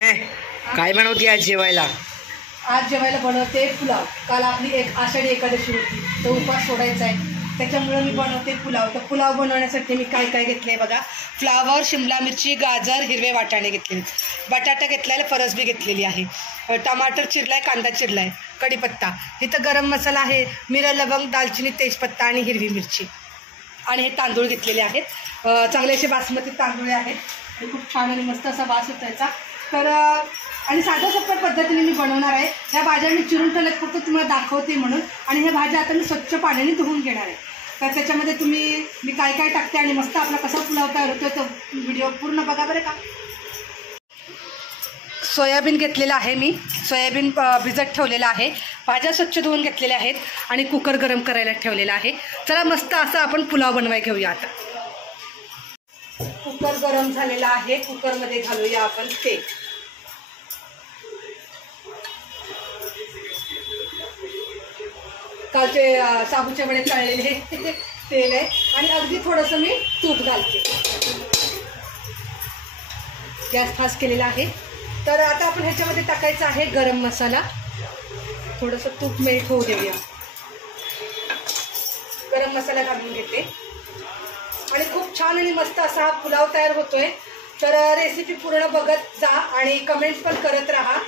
काय बनवते आज जेवायला? आज जेवायला बनवते पुलाव। काल आपली एक आषाढी एकादशी होती, तो उपवास सोडायचा आहे, त्याच्यामुळे मी बनवते पुलाव। तर पुलाव बनवण्यासाठी मी काय काय घेतले बघा। फ्लावर, शिमला मिरची, गाजर, हिरवे वाटाणे घेतले, बटाटा घेतलेला, फरसबी घेतलेली आहे, टमाटर चिरलाय, कांदा चिरलाय, कढीपत्ता, इथं गरम मसाला आहे, मिरं, लवंग, दालचिनी, तेजपत्ता आणि हिरवी मिरची, आणि हे तांदूळ घेतलेले आहेत, चांगले असे बासमती तांदूळ आहेत, खूप छान आणि मस्त असा वास होतायचा। तर आणि साध्या सोप्या पद्धतीने मी बनवणार आहे। ह्या भाज्या मी चिरून ठेवल्यात फक्त तुम्हाला दाखवते म्हणून, आणि ह्या भाज्या आता मी स्वच्छ पाण्याने धुवून घेणार आहे। तर त्याच्यामध्ये मी काय काय टाकते आणि मस्त आपला कसा पुलाव तयार होतो तो व्हिडिओ पूर्ण बघा बरं का। सोयाबीन घेतलेलं आहे, मी सोयाबीन भिजत ठेवलेलं आहे, भाज्या स्वच्छ धुवून घेतलेल्या आहेत आणि कुकर गरम करायला ठेवलेला आहे। चला मस्त असा आपण पुलाव बनवाय घेऊया। आता कुकर गरम झालेला आहे, कुकरमध्ये घालूया आपण तेल। कालचे साबूच्या वडे तळलेले तेल आहे, आणि अगदी थोडंसं मी तूप घालते। गॅस फास्ट केलेला आहे। तर आता आपण ह्याच्यामध्ये टाकायचं आहे गरम मसाला, थोडंसं तूप मेल्ट होऊ देऊया। गरम मसाला घालून घेते, आणि खूप छान आणि मस्त असा हा पुलाव तयार होतोय। तर रेसिपी पूर्ण बघत जा आणि कमेंट्स पण करत राहा।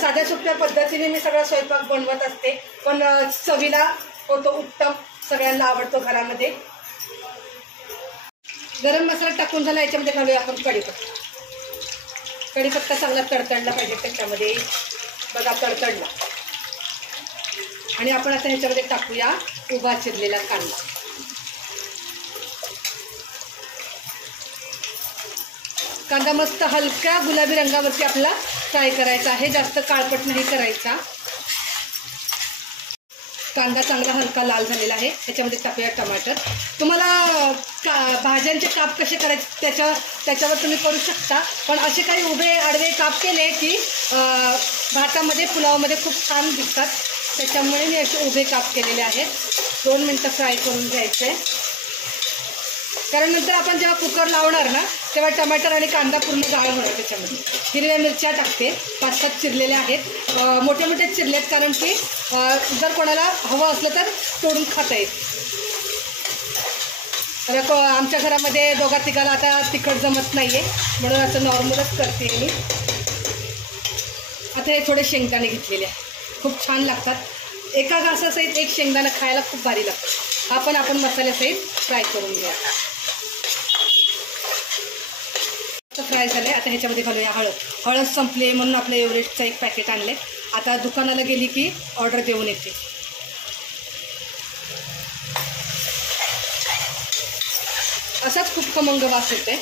साध्या सोप्या पद्धतीने मी सगळा स्वयंपाक बनवत असते, पण चवीला होतो उत्तम, सगळ्यांना आवडतो घरामध्ये। गरम मसाला टाकून झाला, याच्यामध्ये घालूया आपण कढीपत्ता। कढीपत्ता चांगला तडतडला पाहिजे त्याच्यामध्ये, बघा तडतडला। आणि आपण आता ह्याच्यामध्ये टाकूया उभा चिरलेला कांदा। कांदा मस्त हलक्या गुलाबी रंगावरती आपला फ्राय करायचा आहे, जास्त काळपट नाही करायचा। कांदा चांगला हलका लाल झालेला आहे, त्याच्यामध्ये टाकूया टमाटर। तुम्हाला भाज्यांचे काप कसे करायचे त्याच्यावर तुम्ही करू शकता, पण असे काही उभे आडवे काप केले की भातामध्ये पुलावामध्ये खूप छान दिसतात, त्याच्यामुळे मी असे उभे काप केलेले आहेत। 2 मिनटं फ्राय करून घ्यायचे, कारण नंतर आपण जेव्हा कुकर लावणार ना तेव्हा टमाटर आणि कांदा पूर्ण जाळ होणार। त्याच्यामध्ये हिरव्या मिरच्या टाकते, 5-7 चिरलेल्या आहेत, मोठे मोठे चिरलेत, कारण की जर कोणाला हवं असलं तर तोडून खाता येईल। तर आमच्या घरामध्ये दोघा-तिघाला आता तिखट जमत नाही आहे, म्हणून असं नॉर्मलच करते मी। आता हे थोडे शेंगदाणे घेतलेले आहे, खूप छान लागतात। एका घासासहित एक शेंगदाणा खायला खूप भारी लागतं। आपण मसाल्यासहित फ्राय करून घ्या। फ्राय झाले, आता ह्याच्यामध्ये घालूया हळद संपली म्हणून आपलं एव्हरेस्टचं एक पॅकेट आणले। आता दुकानाला गेली की ऑर्डर देऊन येते। असाच खूप खमंग वास येते।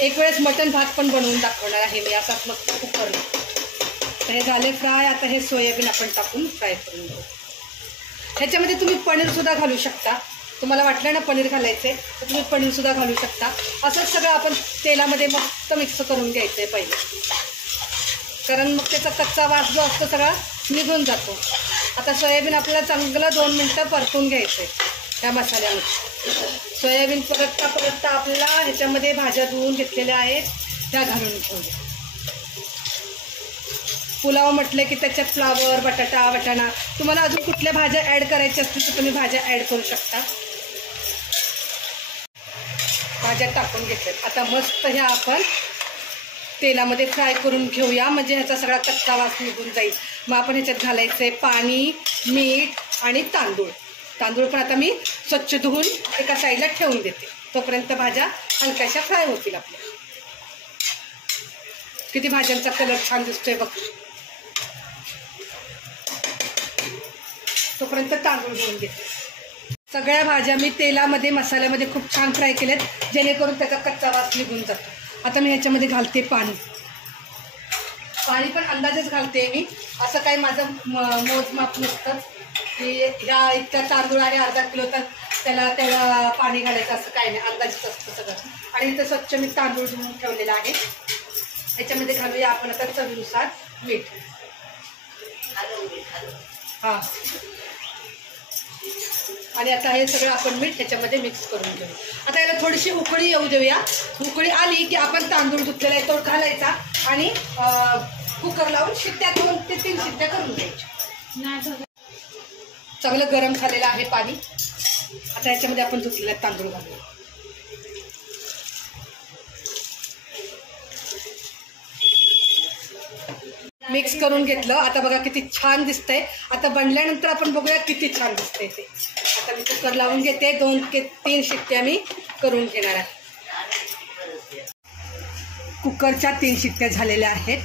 एक वेळेस मटण भात पण बनवून दाखवणार आहे मी असाच मग कुकरला। तर हे झाले फ्राय, आता हे सोयाबीन आपण टाकून फ्राय करून घेऊ। ह्याच्यामध्ये तुम्ही पनीरसुद्धा घालू शकता, तुम्हाला वाटलं ना पनीर घालायचे तर तुम्ही पनीरसुद्धा घालू शकता। असंच सगळं आपण तेलामध्ये मस्त मिक्स करून घ्यायचं आहे पहिले, कारण मग त्याचा कच्चा वास जो असतो सगळा निघून जातो। आता सोयाबीन आपल्याला चांगलं 2 मिनटं परतून घ्यायचं आहे या मसाल्यामध्ये। सोयाबीन परतता आपल्याला ह्याच्यामध्ये भाज्या धुवून घेतलेल्या आहेत त्या घालून घेऊया। पुलाव म्हटलं की त्याच्यात फ्लावर, बटाटा, वाटाणा, तुम्हाला अजून कुठल्या भाज्या ॲड करायच्या असतील तर तुम्ही भाज्या ॲड करू शकता। भाज्या टाकून घेतल्यात, आता मस्त ह्या आपण तेलामध्ये फ्राय करून घेऊया, म्हणजे ह्याचा सगळा कच्चा वास निघून जाईल। मग आपण ह्याच्यात घालायचं आहे पाणी, मीठ आणि तांदूळ। तांदूळ पण आता मी स्वच्छ धुवून एका साईडला ठेवून देते, तोपर्यंत भाज्या हलक्याशा फ्राय होतील आपल्या। किती भाज्यांचा कलर छान दिसतोय बघ। तोपर्यंत तांदूळ धुवून घेते। सगळ्या भाज्या मी तेलामध्ये मसाल्यामध्ये खूप छान फ्राय केलेत, जेणेकरून त्याचा कच्चा वास निघून जातो। आता मी ह्याच्यामध्ये घालते पाणी पण अंदाजच घालते मी, असं काही माझं मोजमाप नसतं की ह्या इतक्या तांदूळ आहे अर्धा किलो तर त्याला पाणी घालायचं, असं काही नाही, अंदाजच असतं सगळं। आणि इथं स्वच्छ मी तांदूळ धुवून ठेवलेला आहे। ह्याच्यामध्ये घालूया आपण आता चवीनुसार मीठ। हां, आणि आता हे सगळं आपण मीठ ह्याच्यामध्ये मिक्स करून घेऊ. आता याला थोडीशी उकळी येऊ देऊया. उकळी आली की आपण तांदूळ धुतलेला आहे तो घालायचा आणि कुकर लावून शिट्ट्या 2 ते 3 शिट्ट्या करून घ्यायच्या. चांगलं गरम झालेलं आहे पाणी. आता ह्याच्यामध्ये आपण धुतलेला तांदूळ घालूया. मिक्स करून घेतलं. आता बघा किती छान दिसतंय. आता बनल्यानंतर आपण बघूया किती छान दिसतंय ते. आता मी कुकर लावून घेते. 2 ते 3 शिट्ट्या मी करून घेणार आहे. कुकरच्या 3 शिट्ट्या झालेल्या आहेत.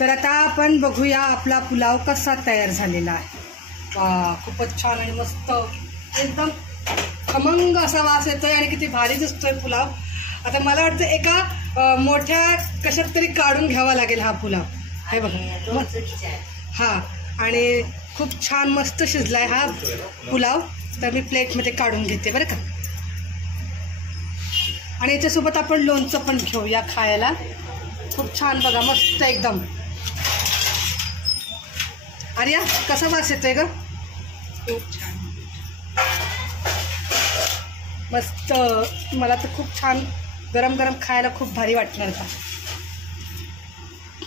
तर आता आपण बघूया आपला पुलाव कसा तयार झालेला आहे. वा, खूपच छान आणि मस्त एकदम खमंग असा वास येतोय आणि किती भारी दिसतोय पुलाव. आता मला वाटतं एका मोठ्या कशात तरी काढून घ्यावा लागेल हा पुलाव. हे बघा हा, आणि खूप छान मस्त शिजलाय हा पुलाव. तर मी प्लेटमध्ये काढून घेते बरं का. आणि याच्यासोबत आपण लोणचं पण घेऊया खायला. खूप छान बघा, मस्त एकदम. आर्या, कसा वास येतोय ग? खूप छान मस्त. मला तर खूप छान गरम गरम खायला खूप भारी वाटणार का.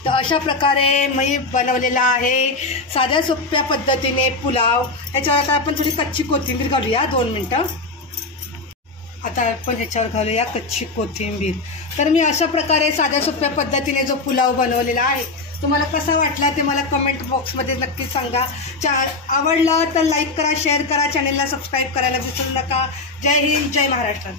तर अशा प्रकारे मी बनवलेला आहे साध्या सोप्या पद्धतीने पुलाव. ह्याच्यावर आता आपण थोडी कच्ची कोथिंबीर घालूया. 2 मिनटं. आता आपण ह्याच्यावर घालूया कच्ची कोथिंबीर. तर मी अशा प्रकारे साध्या सोप्या पद्धतीने जो पुलाव बनवलेला आहे तुम्हाला कसा वाटला ते मला कमेंट बॉक्समध्ये नक्की सांगा. आवडला तर लाईक करा, शेअर करा, चॅनलला सबस्क्राईब करायला विसरू नका. जय हिंद, जय महाराष्ट्र.